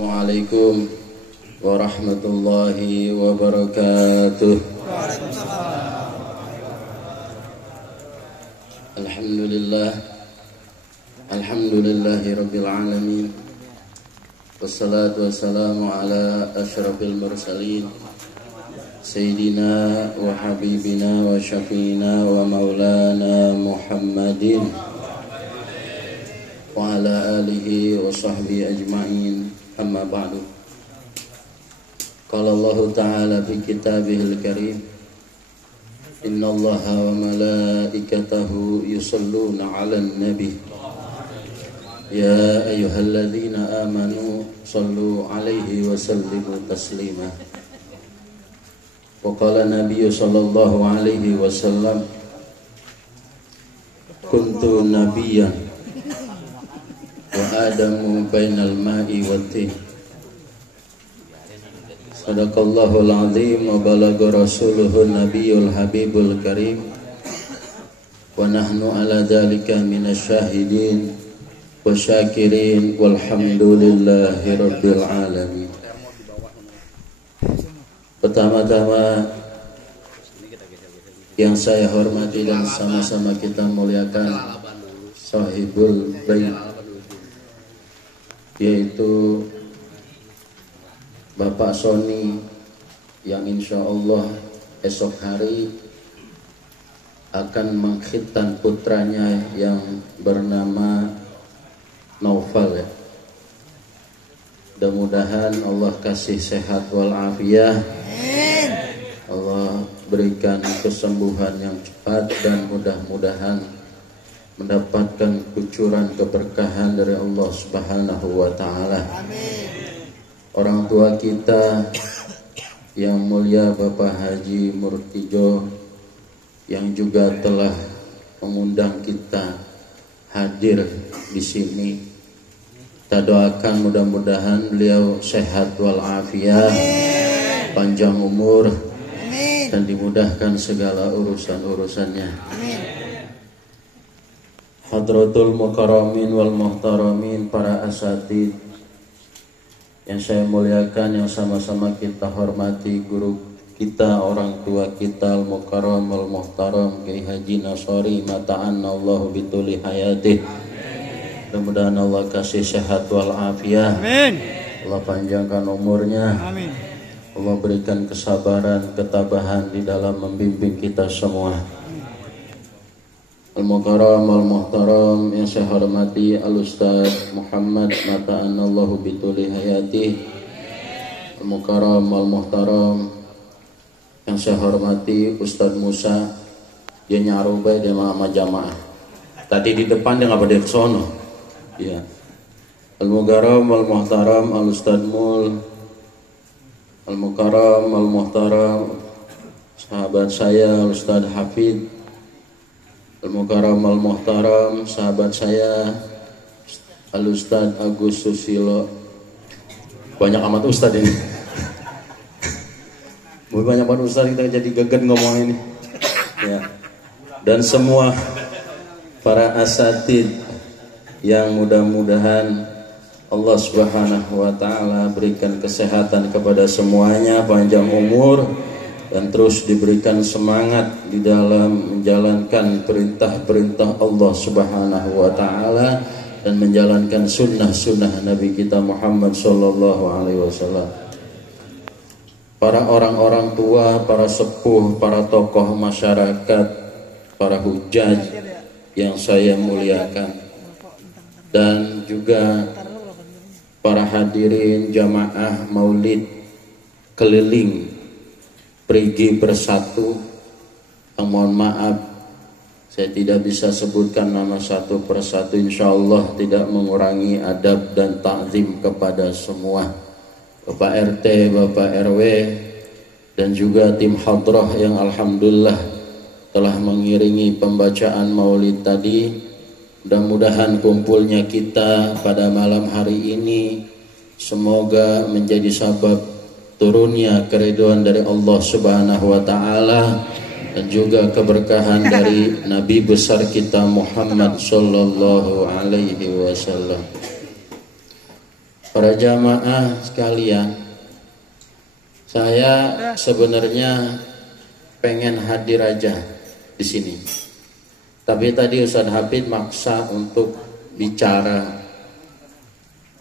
Assalamualaikum warahmatullahi wabarakatuh. Alhamdulillah, alhamdulillahi rabbil alamin. Wassalatu wassalamu ala asyrafil mursalin Sayyidina wa habibina wa syafiina wa maulana Muhammadin wa ala alihi wa sahbihi ajma'in. Amma ba'du. Qala Allah Ta'ala fi kitabihil karim, Inna Allaha wa malaikatahu yusalluna 'alan nabi ya ayyuhalladzina amanu sallu 'alaihi wa sallimu taslima. Wa qala nabiyyu sallallahu alaihi wasallam, kuntu nabiyyan wa adamu bainal ma'i wat-tin. Sadaqallahul azim wa balagha rasuluhun nabiyul habibul karim wa nahnu ala dzalika minasyahidin wa syakirin walhamdulillahi rabbil alamin. Pertama-tama yang saya hormati dan sama-sama kita muliakan sahibul bait, yaitu Bapak Sony yang insya Allah esok hari akan mengkhitan putranya yang bernama Naufal ya. Mudah-mudahan Allah kasih sehat walafiat, Allah berikan kesembuhan yang cepat dan mudah-mudahan mendapatkan kucuran keberkahan dari Allah Subhanahu wa Ta'ala. Orang tua kita yang mulia Bapak Haji Murtijo yang juga telah mengundang kita hadir di sini, kita doakan mudah-mudahan beliau sehat walafiat, panjang umur, dan dimudahkan segala urusan-urusannya. Hadratul mukarramin wal muhtaramin, para asatid yang saya muliakan, yang sama-sama kita hormati, guru kita, orang tua kita, al mukarram wal muhtaram Kiai Haji Nasori mata'anna Allahu bituli hayatih. Mudah-mudahan Allah kasih sehat wal afiat. Allah panjangkan umurnya. Amin. Allah berikan kesabaran, ketabahan di dalam membimbing kita semua. Al-Mukarram Al-Muhtaram yang saya hormati Al-Ustaz Muhammad mata'anallahu bituli hayati. Al-Mukarram Al-Muhtaram yang saya hormati Ustaz Musa, dia nyarubai dia sama jamaah. Tadi di depan dia ngapa dia kesono ya. Al-Mukarram Al-Muhtaram Al-Ustaz Mul, Al-Mukarram Al-Muhtaram sahabat saya Al-Ustaz Hafid, Al-Mukarram Al-Muhtaram sahabat saya Al-Ustaz Agus Susilo. Banyak amat ustaz ini. Banyak amat ustaz, kita jadi geget ngomong ini ya. Dan semua para asatid yang mudah-mudahan Allah Subhanahu wa Ta'ala berikan kesehatan kepada semuanya, panjang umur, dan terus diberikan semangat di dalam menjalankan perintah-perintah Allah Subhanahu wa Ta'ala dan menjalankan sunnah-sunnah Nabi kita Muhammad sallallahu alaihi wasallam. Para orang-orang tua, para sepuh, para tokoh masyarakat, para hujaj yang saya muliakan, dan juga para hadirin jamaah maulid keliling Perigi Bersatu, yang mohon maaf saya tidak bisa sebutkan nama satu persatu, insya Allah tidak mengurangi adab dan ta'zim kepada semua Bapak RT, Bapak RW, dan juga tim hadrah yang alhamdulillah telah mengiringi pembacaan maulid tadi. Mudah-mudahan kumpulnya kita pada malam hari ini semoga menjadi sabab turunnya keridhaan dari Allah Subhanahu wa Ta'ala dan juga keberkahan dari Nabi besar kita Muhammad sallallahu alaihi wasallam. Para jamaah sekalian, saya sebenarnya pengen hadir aja di sini. Tapi tadi Ustadz Habib maksa untuk bicara.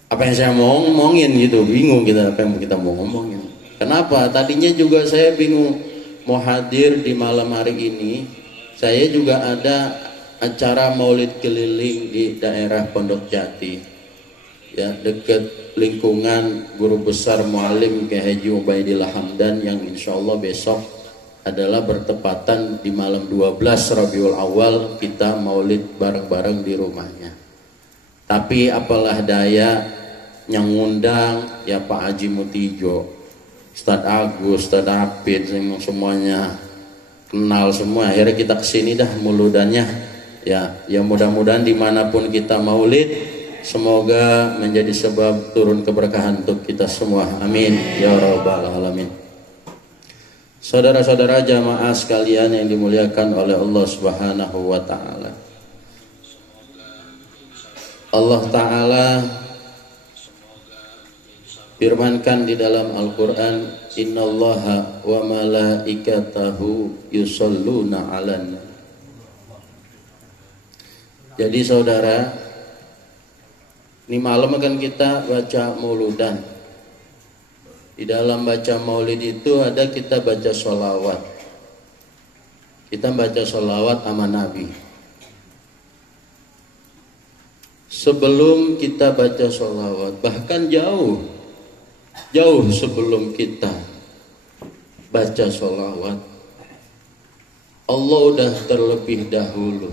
Apa yang saya mau ngomongin gitu, bingung kita apa yang kita mau ngomongin. Kenapa? Tadinya juga saya bingung mau hadir di malam hari ini. Saya juga ada acara maulid keliling di daerah Pondok Jati, ya, dekat lingkungan guru besar mualim Kiai Haji Ubaidillah Hamdan, yang insya Allah besok adalah bertepatan di malam 12 Rabiul Awal kita maulid bareng-bareng di rumahnya. Tapi apalah daya, yang ngundang ya Pak Haji Mutijo, Ustadz Agus, Ustadz Hafid, semuanya kenal semua. Akhirnya kita kesini dah muludannya. Ya mudah-mudahan dimanapun kita maulid, semoga menjadi sebab turun keberkahan untuk kita semua. Amin ya rabbal alamin. Saudara-saudara jamaah sekalian yang dimuliakan oleh Allah Subhanahu wa taala. Allah taala firmankan di dalam Al-Qur'an, innallaha wa malaikatahu yusholluna 'alan. Jadi saudara, ini malam akan kita baca mauludan. Di dalam baca maulid itu ada kita baca sholawat. Kita baca sholawat sama Nabi. Sebelum kita baca sholawat, bahkan jauh sebelum kita baca sholawat, Allah udah terlebih dahulu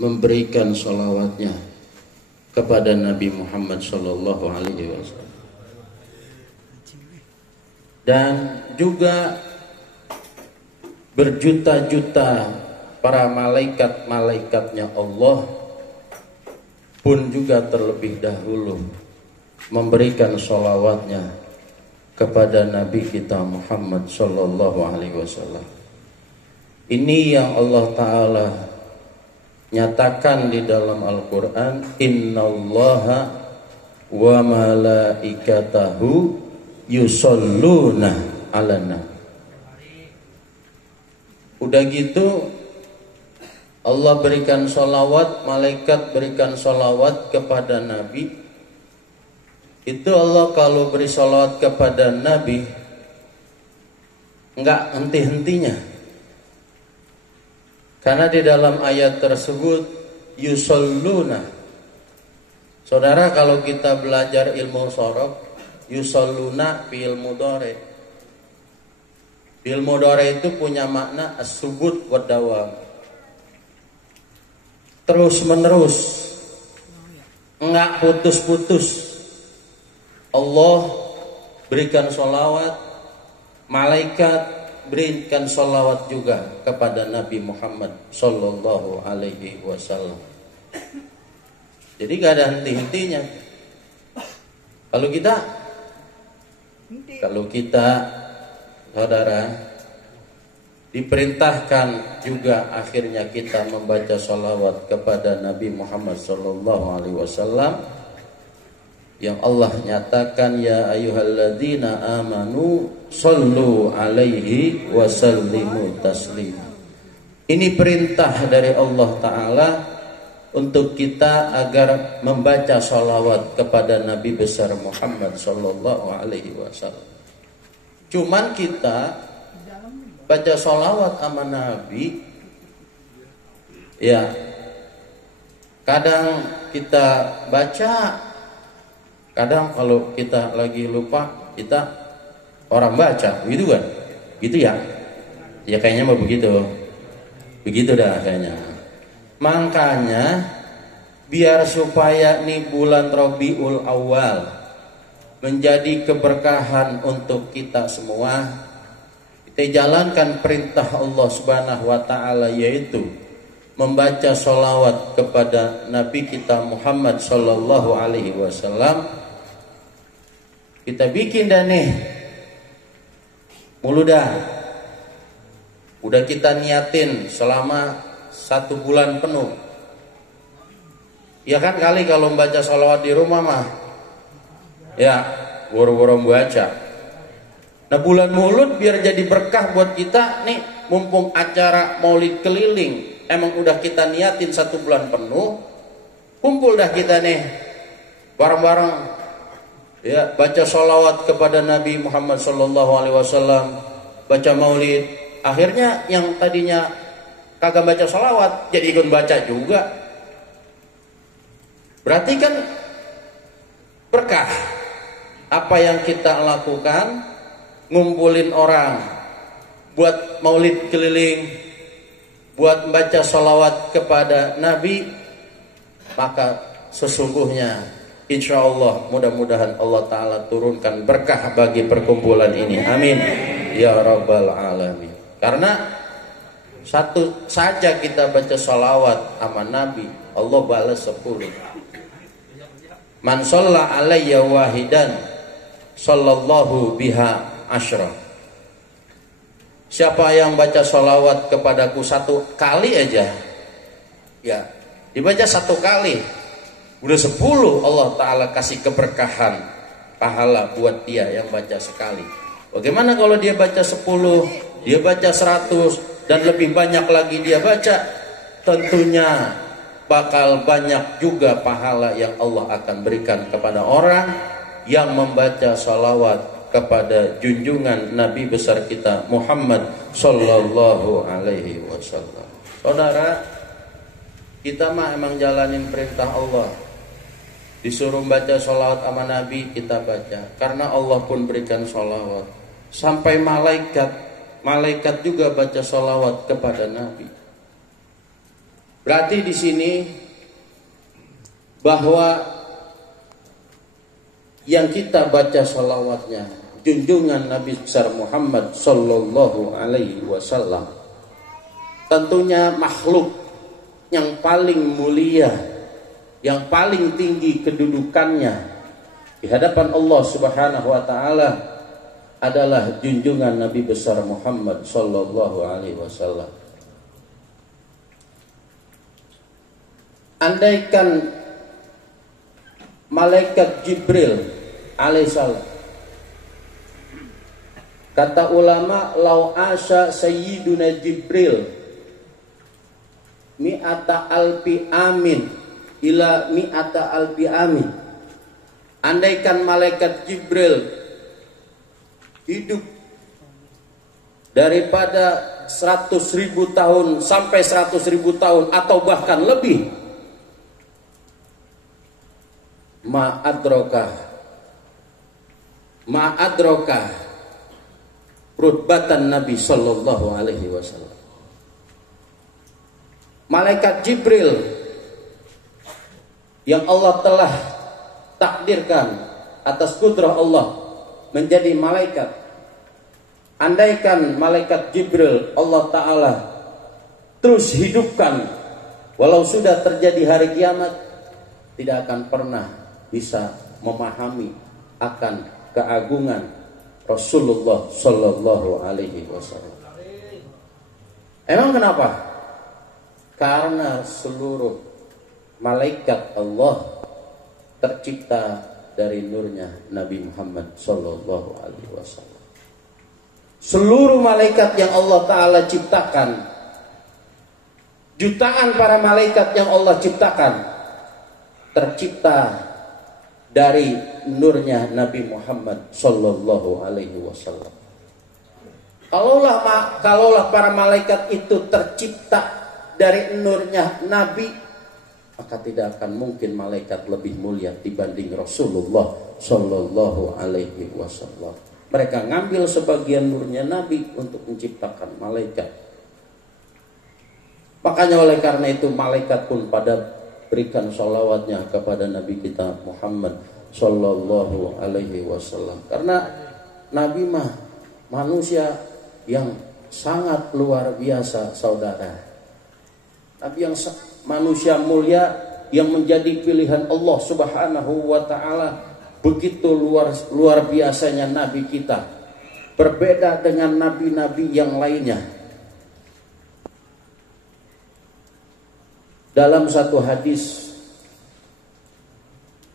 memberikan sholawatnya kepada Nabi Muhammad Sallallahu Alaihi Wasallam. Dan juga berjuta-juta para malaikat-malaikatnya Allah pun juga terlebih dahulu memberikan sholawatnya kepada Nabi kita Muhammad Sallallahu Alaihi Wasallam. Ini yang Allah Ta'ala nyatakan di dalam Al-Quran, innallaha wa malaikatahu yusholluna 'alan nabi. Udah gitu Allah berikan sholawat, malaikat berikan sholawat kepada Nabi. Itu Allah kalau beri sholawat kepada Nabi enggak henti-hentinya. Karena di dalam ayat tersebut yusholluna. Saudara, kalau kita belajar ilmu shorof, yusholluna fi'il mudhari. Fi'il mudhari itu punya makna as-subut wa dawam. Terus menerus, enggak putus-putus. Allah berikan sholawat, malaikat berikan sholawat juga kepada Nabi Muhammad Sallallahu Alaihi Wasallam. Jadi gak ada henti-hentinya. Kalau kita saudara diperintahkan juga akhirnya kita membaca sholawat kepada Nabi Muhammad Sallallahu Alaihi Wasallam, yang Allah nyatakan ya ayyuhalladzina amanu shollu alaihi wa sallimu taslima. Ini perintah dari Allah Ta'ala untuk kita agar membaca sholawat kepada Nabi besar Muhammad Sallallahu Alaihi Wasallam. Cuman kita baca sholawat sama Nabi, ya kadang kita baca, kadang kalau kita lagi lupa kita orang baca, gitu kan? Gitu ya? Ya kayaknya mah begitu dah kayaknya. Makanya biar supaya nih bulan Rabiul Awal menjadi keberkahan untuk kita semua, kita jalankan perintah Allah Subhanahu wa taala, yaitu membaca sholawat kepada Nabi kita Muhammad Sallallahu Alaihi Wasallam. Kita bikin dah nih muludah, udah kita niatin selama 1 bulan penuh. Ya kan, kali kalau membaca sholawat di rumah mah Ya, boro-boro baca. Nah, bulan Maulud biar jadi berkah buat kita nih, mumpung acara Maulid keliling emang udah kita niatin 1 bulan penuh, kumpul dah kita nih bareng-bareng, ya, baca sholawat kepada Nabi Muhammad SAW, baca Maulid. Akhirnya yang tadinya kagak baca sholawat jadi ikut baca juga. Berarti kan berkah apa yang kita lakukan, ngumpulin orang buat Maulid keliling, buat membaca sholawat kepada Nabi, maka sesungguhnya insya Allah mudah-mudahan Allah Ta'ala turunkan berkah bagi perkumpulan ini. Amin ya rabbal alamin. Karena satu saja kita baca sholawat sama Nabi, Allah balas 10. Man shalla alayya wahidan sallallahu biha asyra. Siapa yang baca sholawat kepadaku 1 kali aja, ya, dibaca 1 kali, udah 10 Allah Ta'ala kasih keberkahan pahala buat dia yang baca sekali. Bagaimana kalau dia baca 10, dia baca 100, dan lebih banyak lagi dia baca? Tentunya bakal banyak juga pahala yang Allah akan berikan kepada orang yang membaca sholawat kepada junjungan Nabi besar kita Muhammad Sallallahu Alaihi Wasallam. Saudara, kita mah emang jalanin perintah Allah. Disuruh baca sholawat sama Nabi, kita baca. Karena Allah pun berikan sholawat. Sampai malaikat juga baca sholawat kepada Nabi. Berarti di sini bahwa yang kita baca sholawatnya junjungan Nabi besar Muhammad Sallallahu Alaihi Wasallam, tentunya makhluk yang paling mulia, yang paling tinggi kedudukannya di hadapan Allah Subhanahu Wa Taala adalah junjungan Nabi besar Muhammad Sallallahu Alaihi Wasallam. Andaikan malaikat Jibril alaihissalam, kata ulama, lau asya sayyiduna Jibril mi'ata alfi amin ila mi'ata alfi amin. Andaikan malaikat Jibril hidup daripada 100.000 tahun sampai 100.000 tahun atau bahkan lebih, ma'adrokah rutbatan Nabi Sallallahu Alaihi Wasallam. Malaikat Jibril yang Allah telah takdirkan atas kudrah Allah menjadi malaikat, andaikan malaikat Jibril Allah Ta'ala terus hidupkan, walau sudah terjadi hari kiamat, tidak akan pernah bisa memahami akan keagungan Rasulullah Sallallahu Alaihi Wasallam. Emang kenapa? Karena seluruh malaikat Allah tercipta dari nurnya Nabi Muhammad Sallallahu Alaihi Wasallam. Seluruh malaikat yang Allah Ta'ala ciptakan, jutaan para malaikat yang Allah ciptakan, tercipta dari nurnya Nabi Muhammad Sallallahu Alaihi Wasallam. Kalaulah para malaikat itu tercipta dari nurnya Nabi, maka tidak akan mungkin malaikat lebih mulia dibanding Rasulullah Sallallahu Alaihi Wasallam. Mereka ngambil sebagian nurnya Nabi untuk menciptakan malaikat. Makanya oleh karena itu malaikat pun pada berikan sholawatnya kepada Nabi kita Muhammad Sallallahu Alaihi Wasallam. Karena Nabi mah manusia yang sangat luar biasa, saudara. Nabi yang manusia mulia yang menjadi pilihan Allah Subhanahu Wa Taala. Begitu luar biasanya Nabi kita, berbeda dengan nabi-nabi yang lainnya. Dalam satu hadis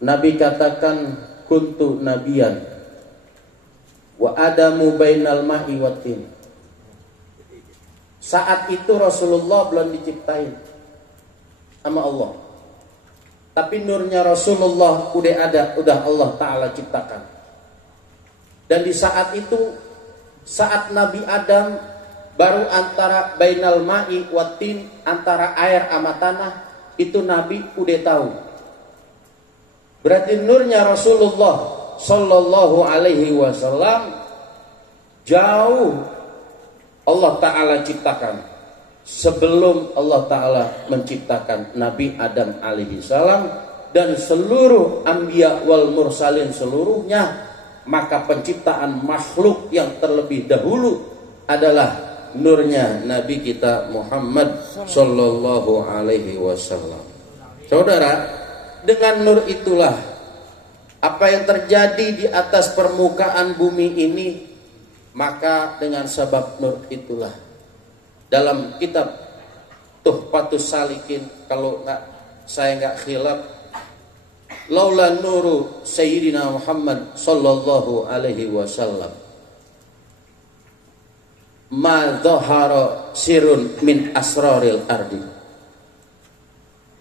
Nabi katakan, kuntu nabiyan wa adamu bainal ma'i watin. Saat itu Rasulullah belum diciptain sama Allah, tapi nurnya Rasulullah udah ada, udah Allah Ta'ala ciptakan. Dan di saat itu, saat Nabi Adam baru antara bainal ma'i watin, antara air sama tanah, itu Nabi udah tahu. Berarti nurnya Rasulullah Sallallahu Alaihi Wasallam jauh Allah Ta'ala ciptakan sebelum Allah Ta'ala menciptakan Nabi Adam alaihi salam dan seluruh anbiya wal mursalin seluruhnya. Maka penciptaan makhluk yang terlebih dahulu adalah nurnya Nabi kita Muhammad Sallallahu Alaihi Wasallam. Saudara, dengan nur itulah apa yang terjadi di atas permukaan bumi ini. Maka dengan sebab nur itulah, dalam kitab Tuhfatus Salikin, kalau saya nggak khilaf, laula nuru Sayyidina Muhammad Sallallahu Alaihi Wasallam ma dhahara sirun min asraril ardi.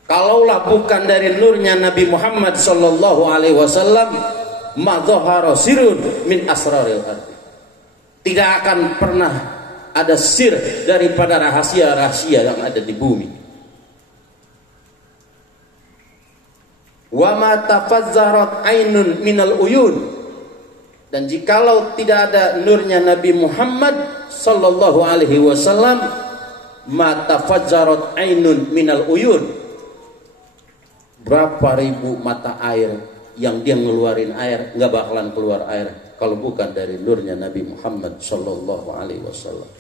Kalaulah bukan dari nurnya Nabi Muhammad Sallallahu Alaihi Wasallam, ma dhahara sirun min asraril ardi, tidak akan pernah ada sir daripada rahasia-rahasia yang ada di bumi. Wa ma tafazzarat ainun minal uyun, dan jikalau tidak ada nurnya Nabi Muhammad Sallallahu Alaihi Wasallam, ma tafazzarat ainun minal uyun, berapa ribu mata air yang dia ngeluarin air nggak bakalan keluar air kalau bukan dari nurnya Nabi Muhammad Sallallahu Alaihi Wasallam.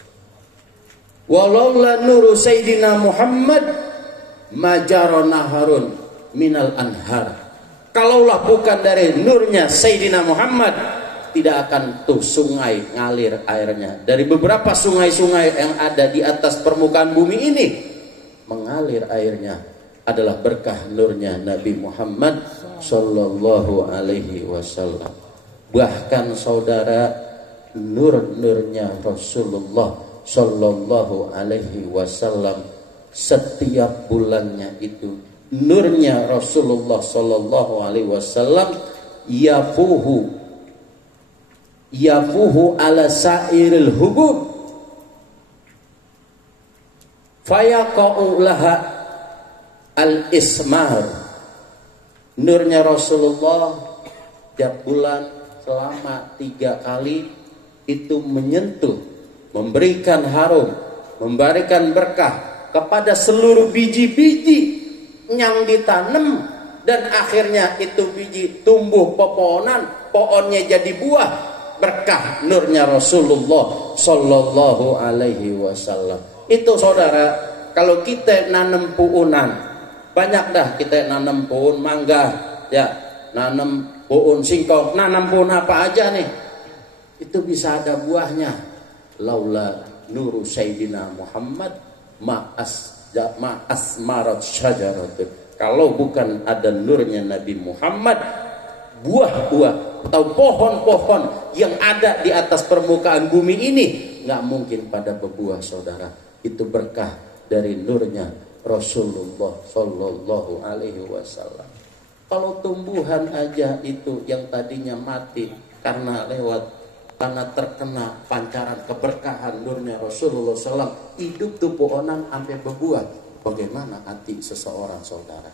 Walaula nuru Sayyidina Muhammad majaro naharun minal anhar. Kalaulah bukan dari nurnya Sayyidina Muhammad, tidak akan tuh sungai ngalir airnya. Dari beberapa sungai-sungai yang ada di atas permukaan bumi ini, mengalir airnya adalah berkah nurnya Nabi Muhammad Sallallahu Alaihi Wasallam. Bahkan saudara, nur-nurnya Rasulullah Sallallahu Alaihi Wasallam setiap bulannya itu, nurnya Rasulullah Sallallahu Alaihi Wasallam yafuhu ala sairil hubub fayaqa'u laha al-ismar. Nurnya Rasulullah tiap bulan selama 3 kali itu menyentuh, memberikan harum, memberikan berkah kepada seluruh biji-biji yang ditanam, dan akhirnya itu biji tumbuh pepohonan, pohonnya jadi buah, berkah nurnya Rasulullah Sallallahu Alaihi Wasallam. Itu saudara, kalau kita nanam puunan, banyak dah kita nanam pohon mangga, ya, nanam pohon singkong, nanam pohon apa aja nih, itu bisa ada buahnya. Laula nuru Sayyidina Muhammad ma asmarat syajarat. Kalau bukan ada nurnya Nabi Muhammad, buah-buah atau pohon-pohon yang ada di atas permukaan bumi ini nggak mungkin pada berbuah, saudara. Itu berkah dari nurnya Rasulullah Sallallahu Alaihi Wasallam. Kalau tumbuhan aja itu yang tadinya mati karena terkena pancaran keberkahan nurnya Rasulullah SAW, hidup tuh pohonan sampai berbuah. Bagaimana hati seseorang, saudara?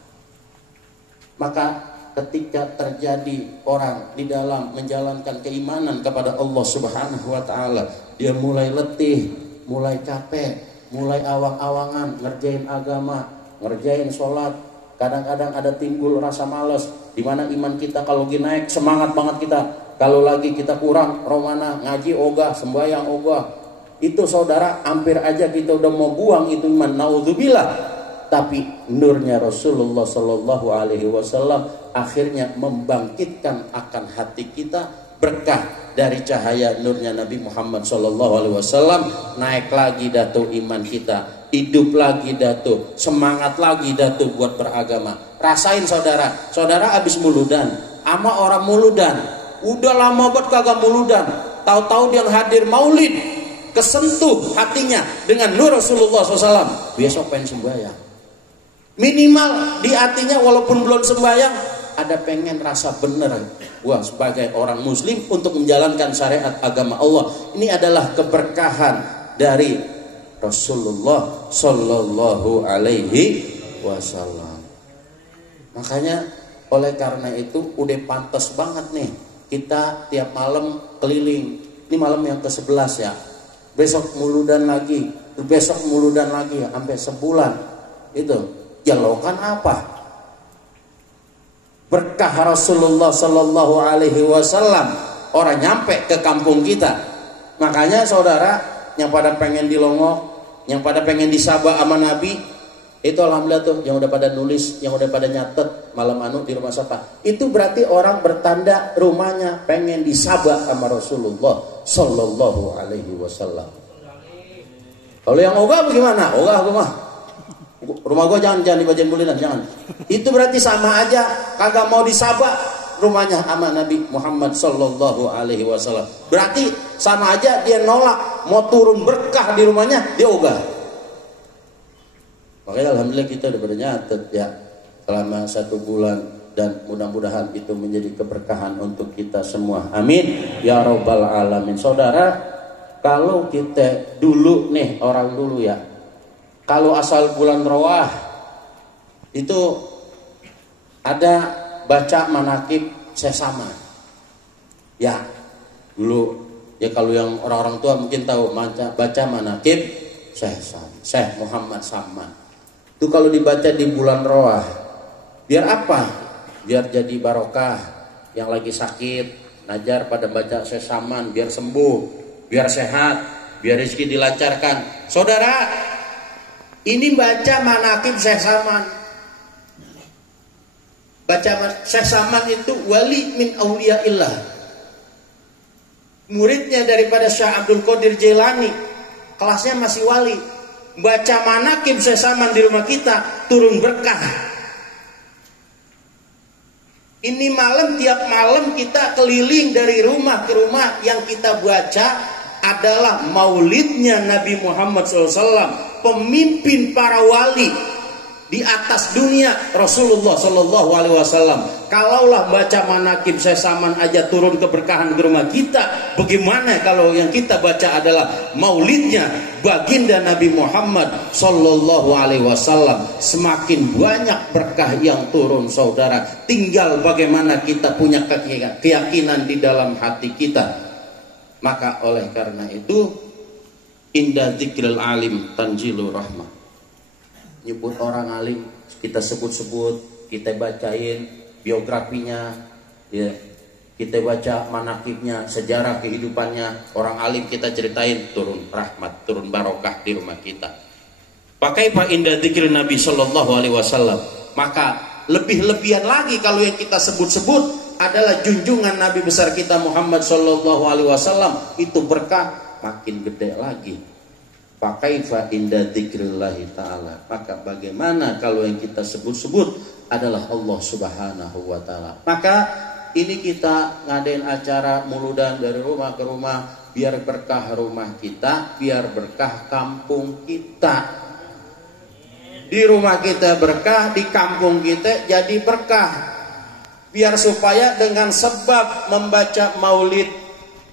Maka ketika terjadi orang di dalam menjalankan keimanan kepada Allah Subhanahu Wa Taala, dia mulai letih, mulai capek, mulai awang-awangan ngerjain agama, ngerjain sholat. Kadang-kadang ada timbul rasa malas, di mana iman kita kalau lagi naik semangat banget kita, kalau lagi kita kurang romana, ngaji ogah, sembahyang ogah, itu saudara hampir aja kita udah mau buang itu iman, naudzubillah. Tapi nurnya Rasulullah Sallallahu Alaihi Wasallam akhirnya membangkitkan akan hati kita berkah dari cahaya nurnya Nabi Muhammad Sallallahu Alaihi Wasallam. Naik lagi datu iman kita, hidup lagi datu, semangat lagi datu buat beragama. Rasain saudara, saudara abis muludan, sama orang muludan. Udah lama banget kagak muludan, tahu-tahu dia hadir maulid, kesentuh hatinya dengan nur Rasulullah SAW, besok pengen sembahyang. Minimal di hatinya walaupun belum sembahyang ada pengen rasa bener, wah sebagai orang muslim untuk menjalankan syariat agama Allah. Ini adalah keberkahan dari Rasulullah Sallallahu Alaihi Wasallam. Makanya oleh karena itu udah pantas banget nih kita tiap malam keliling. Ini malam yang ke-11 ya. Besok muludan lagi, besok muludan lagi sampai sebulan. Itu jalokan apa? Berkah Rasulullah Sallallahu Alaihi Wasallam orang nyampe ke kampung kita. Makanya saudara yang pada pengen dilongok, yang pada pengen disabak sama Nabi, itu alhamdulillah tuh yang udah pada nulis, yang udah pada nyatet malam anu di rumah siapa. Itu berarti orang bertanda rumahnya pengen disabak sama Rasulullah Sallallahu Alaihi Wasallam. Kalau yang ogah bagaimana? Ogah mah rumah gua jangan dibacain bulinan, jangan. Itu berarti sama aja kagak mau disabak rumahnya sama Nabi Muhammad Sallallahu Alaihi Wasallam. Berarti sama aja dia nolak mau turun berkah di rumahnya, dia ogah. Makanya alhamdulillah kita udah bernyatet ya selama 1 bulan, dan mudah-mudahan itu menjadi keberkahan untuk kita semua. Amin ya robbal alamin. Saudara, kalau kita dulu nih, orang dulu ya, kalau asal bulan Rawah itu ada baca manakib Syekh Saman. Ya, dulu ya kalau yang orang-orang tua mungkin tahu baca manakib Syekh Muhammad Saman. Itu kalau dibaca di bulan Rawah, biar apa? Biar jadi barokah. Yang lagi sakit, najar pada baca Syekh Saman, biar sembuh, biar sehat, biar rezeki dilancarkan. Saudara, ini baca manakib Syekh Saman. Baca Syekh Saman itu wali min auliyaillah, muridnya daripada Syekh Abdul Qadir Jailani, kelasnya masih wali. Baca manakib Syekh Saman di rumah kita turun berkah. Ini malam, tiap malam kita keliling dari rumah ke rumah, yang kita baca adalah maulidnya Nabi Muhammad SAW, pemimpin para wali di atas dunia, Rasulullah Sallallahu Alaihi Wasallam. Kalaulah baca manakib Syekh Saman aja turun keberkahan ke rumah kita, bagaimana kalau yang kita baca adalah maulidnya baginda Nabi Muhammad Sallallahu Alaihi Wasallam? Semakin banyak berkah yang turun, saudara. Tinggal bagaimana kita punya keyakinan di dalam hati kita. Maka oleh karena itu, inda dzikril alim tanzilur rahmah. Nyebut orang alim, kita sebut-sebut, kita bacain biografinya, ya, kita baca manakibnya, sejarah kehidupannya, orang alim kita ceritain, turun rahmat, turun barokah di rumah kita. Pakai Pak indah dzikir Nabi Sallallahu Alaihi Wasallam. Maka lebih-lebihan lagi kalau yang kita sebut-sebut adalah junjungan Nabi besar kita Muhammad Sallallahu Alaihi Wasallam, itu berkah makin gede lagi. Pakai fa inda dzikrillahi ta'ala. Maka bagaimana kalau yang kita sebut-sebut adalah Allah Subhanahu wa ta'ala. Maka ini kita ngadain acara muludan dari rumah ke rumah, biar berkah rumah kita, biar berkah kampung kita. Di rumah kita berkah, di kampung kita jadi berkah. Biar supaya dengan sebab membaca maulid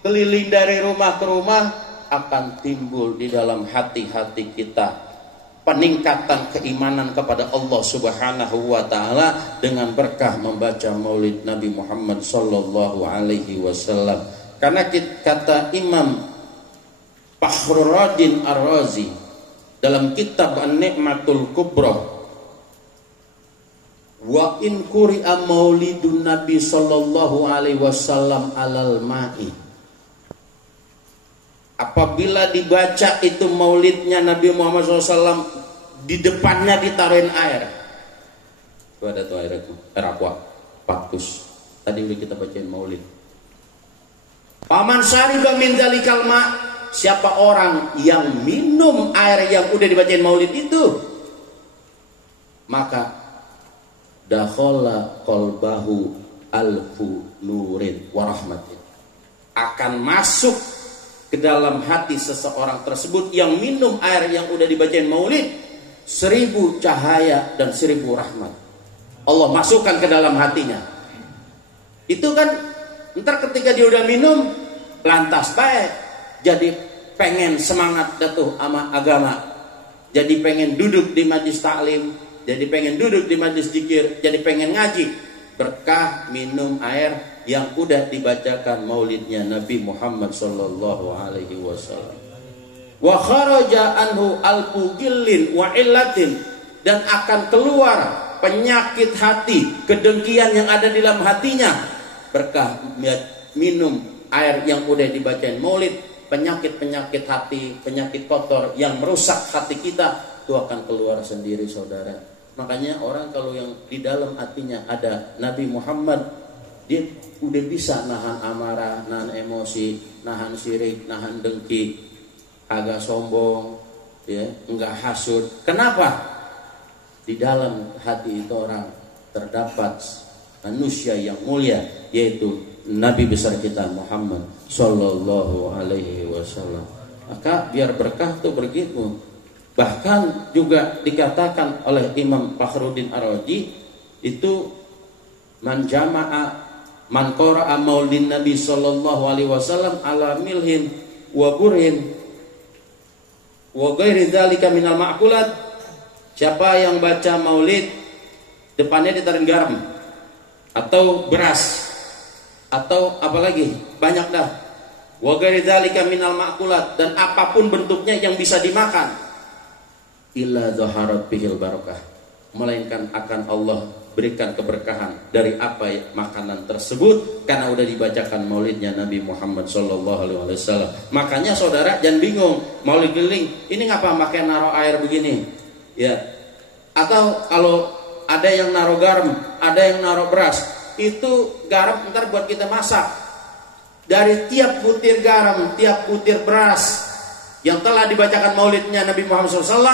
keliling dari rumah ke rumah, akan timbul di dalam hati-hati kita peningkatan keimanan kepada Allah Subhanahu wa ta'ala dengan berkah membaca maulid Nabi Muhammad Sallallahu Alaihi Wasallam. Karena kata Imam Fakhruddin Ar-Razi dalam kitab An-Ni'matul Kubra, wa in quri'a maulidun Nabi Sallallahu Alaihi Wasallam alal ma'i, apabila dibaca itu maulidnya Nabi Muhammad SAW, di depannya ditaruhin air. Itu ada tuh air itu, air aqua, paktus. Tadi udah kita bacain maulid. Paman syariba min dzalikal ma, siapa orang yang minum air yang udah dibacain maulid itu, maka dakhala qalbahu alfu nurin wa rahmatin. Akan masuk ke dalam hati seseorang tersebut yang minum air yang udah dibacain maulid 1000 cahaya dan 1000 rahmat. Allah masukkan ke dalam hatinya. Itu kan ntar ketika dia udah minum lantas baik, jadi pengen semangat datuh sama agama, jadi pengen duduk di majlis taklim, jadi pengen duduk di majlis zikir, jadi pengen ngaji, berkah minum air yang udah dibacakan maulidnya Nabi Muhammad sallallahu alaihi wasallam. Wa kharaja anhu alfu gillin wa illatin, dan akan keluar penyakit hati, kedengkian yang ada di dalam hatinya berkah minum air yang udah dibacain maulid. Penyakit-penyakit hati, penyakit kotor yang merusak hati kita itu akan keluar sendiri, saudara. Makanya orang kalau yang di dalam hatinya ada Nabi Muhammad, dia udah bisa nahan amarah, nahan emosi, nahan sirik, nahan dengki, agak sombong, ya, enggak hasud. Kenapa? Di dalam hati itu orang terdapat manusia yang mulia, yaitu Nabi besar kita Muhammad sallallahu alaihi wasallam. Maka biar berkah tuh begitu. Bahkan juga dikatakan oleh Imam Fakhruddin Ar-Razi itu man jama'a man qara'a maulidin Nabi sallallahu alaihi wasallam ala milhin wa burhin wa ghairi dzalika minal ma'kulat. Siapa yang baca maulid depannya ditaruh garam atau beras atau apalagi banyak dah, wa ghairi dzalika minal ma'kulat, dan apapun bentuknya yang bisa dimakan, illa zaharat bihil barakah, melainkan akan Allah berikan keberkahan dari apa makanan tersebut karena udah dibacakan maulidnya Nabi Muhammad sallallahu alaihi wasallam. Makanya saudara jangan bingung maulid keliling ini ngapa pakai naruh air begini, ya, atau kalau ada yang naruh garam, ada yang naruh beras. Itu garam ntar buat kita masak. Dari tiap butir garam, tiap butir beras yang telah dibacakan maulidnya Nabi Muhammad SAW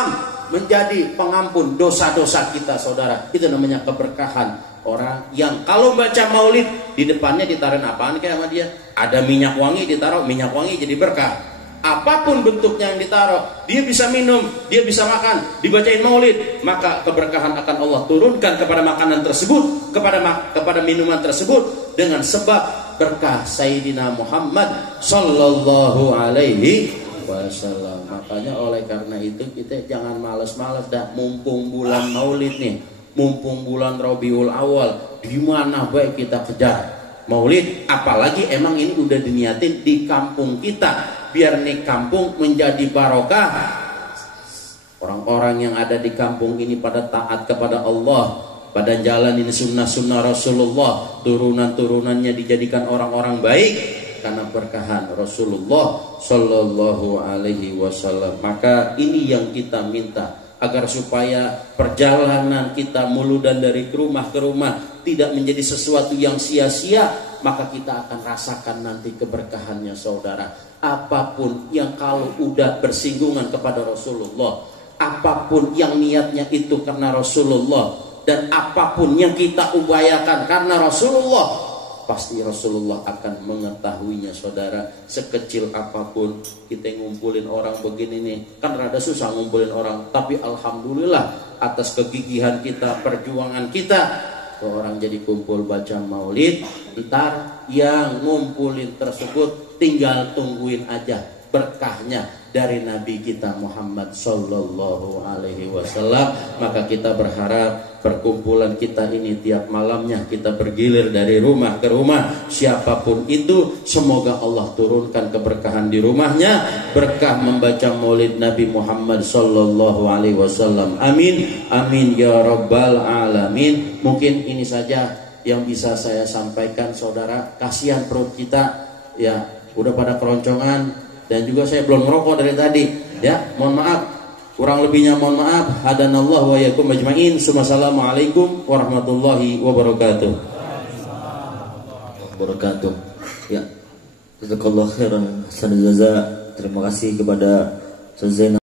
menjadi pengampun dosa-dosa kita, saudara. Itu namanya keberkahan. Orang yang kalau baca maulid di depannya ditaruh apaan kayak sama dia, ada minyak wangi ditaruh, minyak wangi jadi berkah. Apapun bentuknya yang ditaruh, dia bisa minum, dia bisa makan, dibacain maulid, maka keberkahan akan Allah turunkan kepada makanan tersebut, kepada minuman tersebut dengan sebab berkah Sayyidina Muhammad sallallahu alaihi wasallam. Makanya oleh karena itu kita jangan malas-malas dah, mumpung bulan maulid nih, mumpung bulan Rabiul Awal, di mana baik kita kejar maulid, apalagi emang ini udah diniatin di kampung kita. Biar nih kampung menjadi barokah. Orang-orang yang ada di kampung ini pada taat kepada Allah, pada jalan ini sunnah-sunnah Rasulullah, turunan-turunannya dijadikan orang-orang baik karena berkahan Rasulullah sallallahu alaihi wasallam. Maka ini yang kita minta, agar supaya perjalanan kita muludan dari rumah ke rumah tidak menjadi sesuatu yang sia-sia, maka kita akan rasakan nanti keberkahannya, saudara. Apapun yang kalau udah bersinggungan kepada Rasulullah, apapun yang niatnya itu karena Rasulullah, dan apapun yang kita upayakan karena Rasulullah, pasti Rasulullah akan mengetahuinya, saudara. Sekecil apapun kita ngumpulin orang begini nih, kan rada susah ngumpulin orang, tapi alhamdulillah atas kegigihan kita, perjuangan kita, orang jadi kumpul baca maulid. Ntar yang ngumpulin tersebut tinggal tungguin aja berkahnya dari Nabi kita Muhammad sallallahu alaihi wasallam. Maka kita berharap perkumpulan kita ini tiap malamnya kita bergilir dari rumah ke rumah, siapapun itu, semoga Allah turunkan keberkahan di rumahnya, berkah membaca maulid Nabi Muhammad sallallahu alaihi wasallam. Amin amin ya rabbal alamin. Mungkin ini saja yang bisa saya sampaikan, saudara. Kasihan perut kita, ya, udah pada keroncongan, dan juga saya belum ngerokok dari tadi, ya, mohon maaf, kurang lebihnya mohon maaf. Hadanallahu wa iyyakum ajmain. Assalamualaikum warahmatullahi wabarakatuh. Ya, jazakallahu khairan hasanul jaza. Terima kasih kepada Ustaz Zainal.